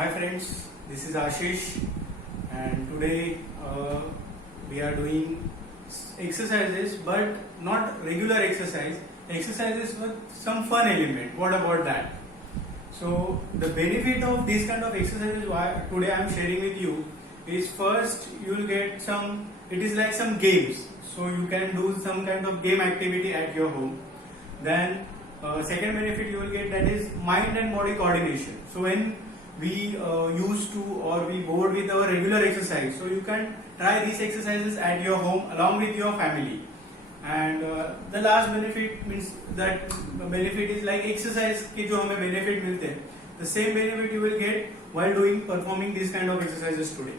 Hi friends, this is Ashish and today we are doing exercises but not regular exercises with some fun element. What about that? So the benefit of this kind of exercises why today I am sharing with you is first you will get it is like some games. So you can do some kind of game activity at your home. Then second benefit you will get, that is mind and body coordination. So when we used to or we bored with our regular exercise, so you can try these exercises at your home along with your family. And the last benefit means that benefit is like exercise के जो हमें benefit मिलते हैं, the same benefit you will get while performing these kind of exercises today.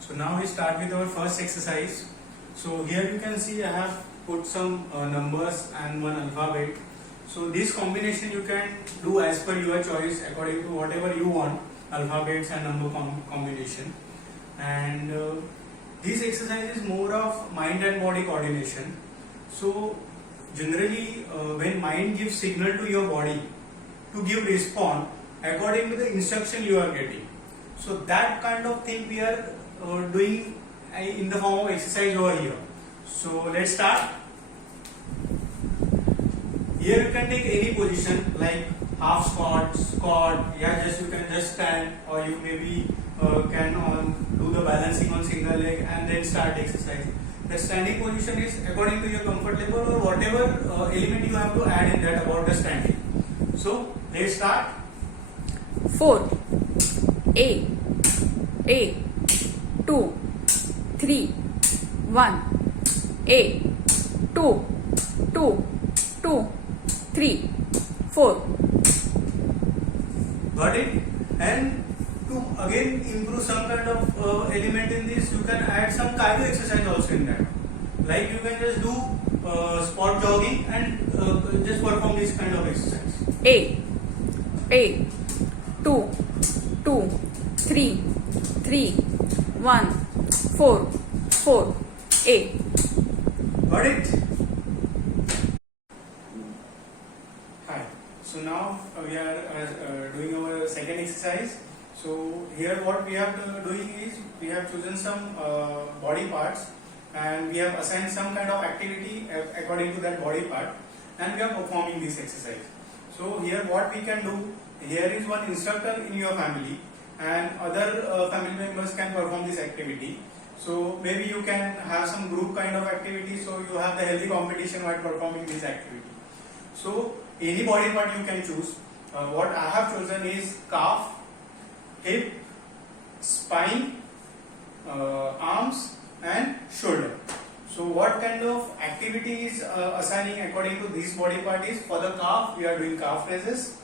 So now we start with our first exercise. So here you can see I have put some numbers and one alphabet. So this combination you can do as per your choice according to whatever you want, alphabets and number combination. And this exercise is more of mind and body coordination. So generally when mind gives signal to your body to give response according to the instruction you are getting. So that kind of thing we are doing in the form of exercise over here. So let's start. Here you can take any position like half squat, yeah, you can just stand, or you maybe can do the balancing on single leg and then start exercise. The standing position is according to your comfort level or whatever element you have to add in that about the standing. So let's start. 4 A 2 3 1 A 2 2 2 3 4. Got it? And to again improve some kind of element in this, you can add some cardio exercise also in that. Like you can just do spot jogging and just perform this kind of exercise. A 2 2 3 3 1 4 A. Got it? Hi. So now we are doing our second exercise. So here what we are doing is we have chosen some body parts and we have assigned some kind of activity according to that body part, and we are performing this exercise. So here what we can do, here is one instructor in your family and other family members can perform this activity. So maybe you can have some group kind of activity, so you have the healthy competition while performing this activity. So any body part you can choose. What I have chosen is calf, hip, spine, arms and shoulder. So what kind of activity is assigning according to this body part is, for the calf we are doing calf raises,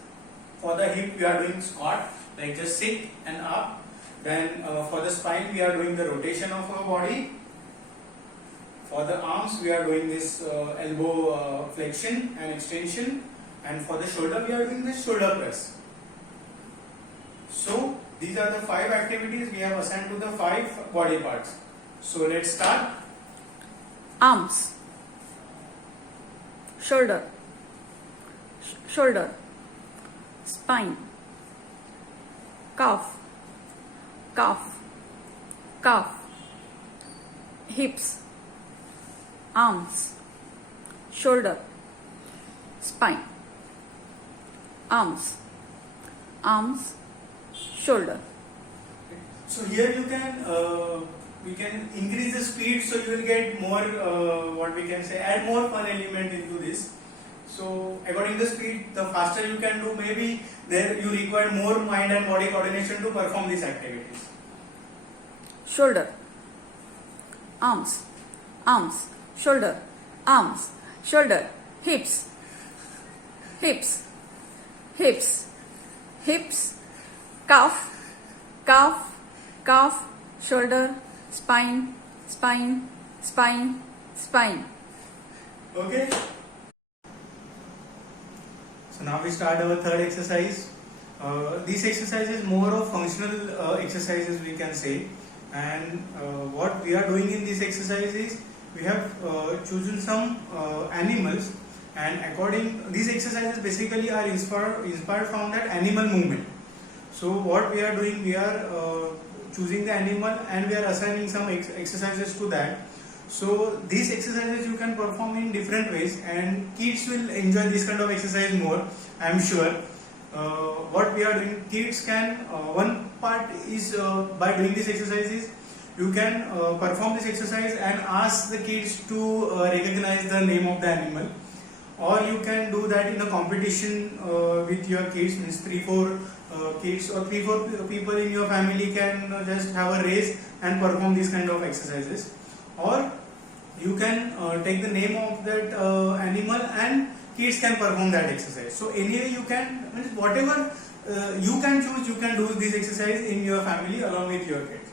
for the hip we are doing squat, like just sit and up. Then for the spine we are doing the rotation of our body. For the arms we are doing this elbow flexion and extension, and for the shoulder we are doing this shoulder press. So these are the 5 activities we have assigned to the 5 body parts. So let's start. Arms, shoulder, spine, calf, hips, arms, shoulder, spine, arms, shoulder. So here you can we can increase the speed, so you will get more what we can say, add more fun element into this. So according to the speed, the faster you can do, maybe there you require more mind and body coordination to perform these activities. Shoulder, arms, shoulder, hips, calf, shoulder, spine. Okay. So now we start our third exercise. This exercise is more of functional exercises we can say, and what we are doing in this exercise is we have chosen some animals, and these exercises basically are inspired from that animal movement. So what we are doing, we are choosing the animal and we are assigning some exercises to that. So these exercises you can perform in different ways, and kids will enjoy this kind of exercise more, I am sure. What we are doing, kids can, one part is by doing this exercise is you can perform this exercise and ask the kids to recognize the name of the animal, or you can do that in a competition with your kids, means 3-4 kids or 3-4 people in your family can just have a race and perform these kind of exercises. Or you can take the name of that animal and kids can perform that exercise. So anyway you can, whatever you can choose, you can do this exercise in your family along with your kids.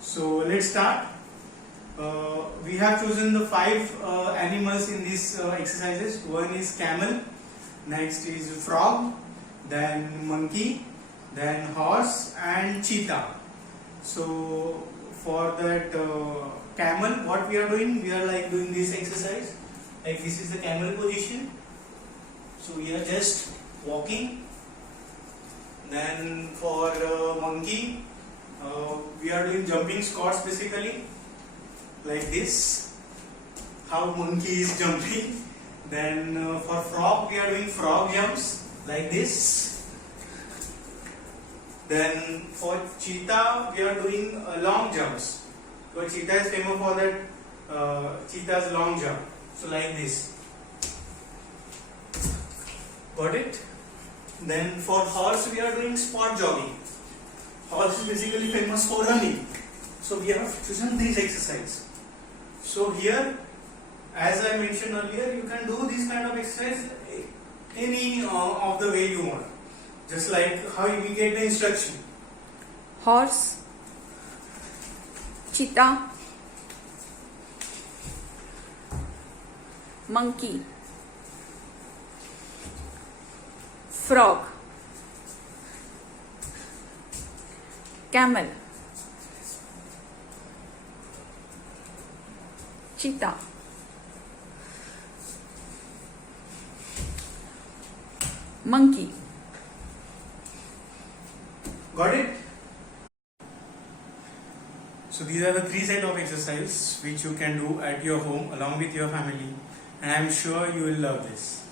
So let's start. We have chosen the 5 animals in these exercises. One is camel, next is frog, then monkey, then horse and cheetah. So for that camel, what we are doing, we are like doing this exercise, like this is the camel position. So we are just walking. Then for monkey, we are doing jumping squats basically, like this, how monkey is jumping. Then for frog, we are doing frog jumps like this. Then for cheetah, we are doing long jumps. So cheetah is famous for that cheetah's long jump. So like this. Got it? Then for horse, we are doing spot jogging. Horse is basically famous for running. So we have chosen these exercises. So here, as I mentioned earlier, you can do this kind of exercise any of the way you want. Just like how we get the instruction. horse, cheetah, monkey, frog, camel, cheetah, monkey. Got it? So these are the 3 sets of exercise which you can do at your home along with your family, and I am sure you will love this.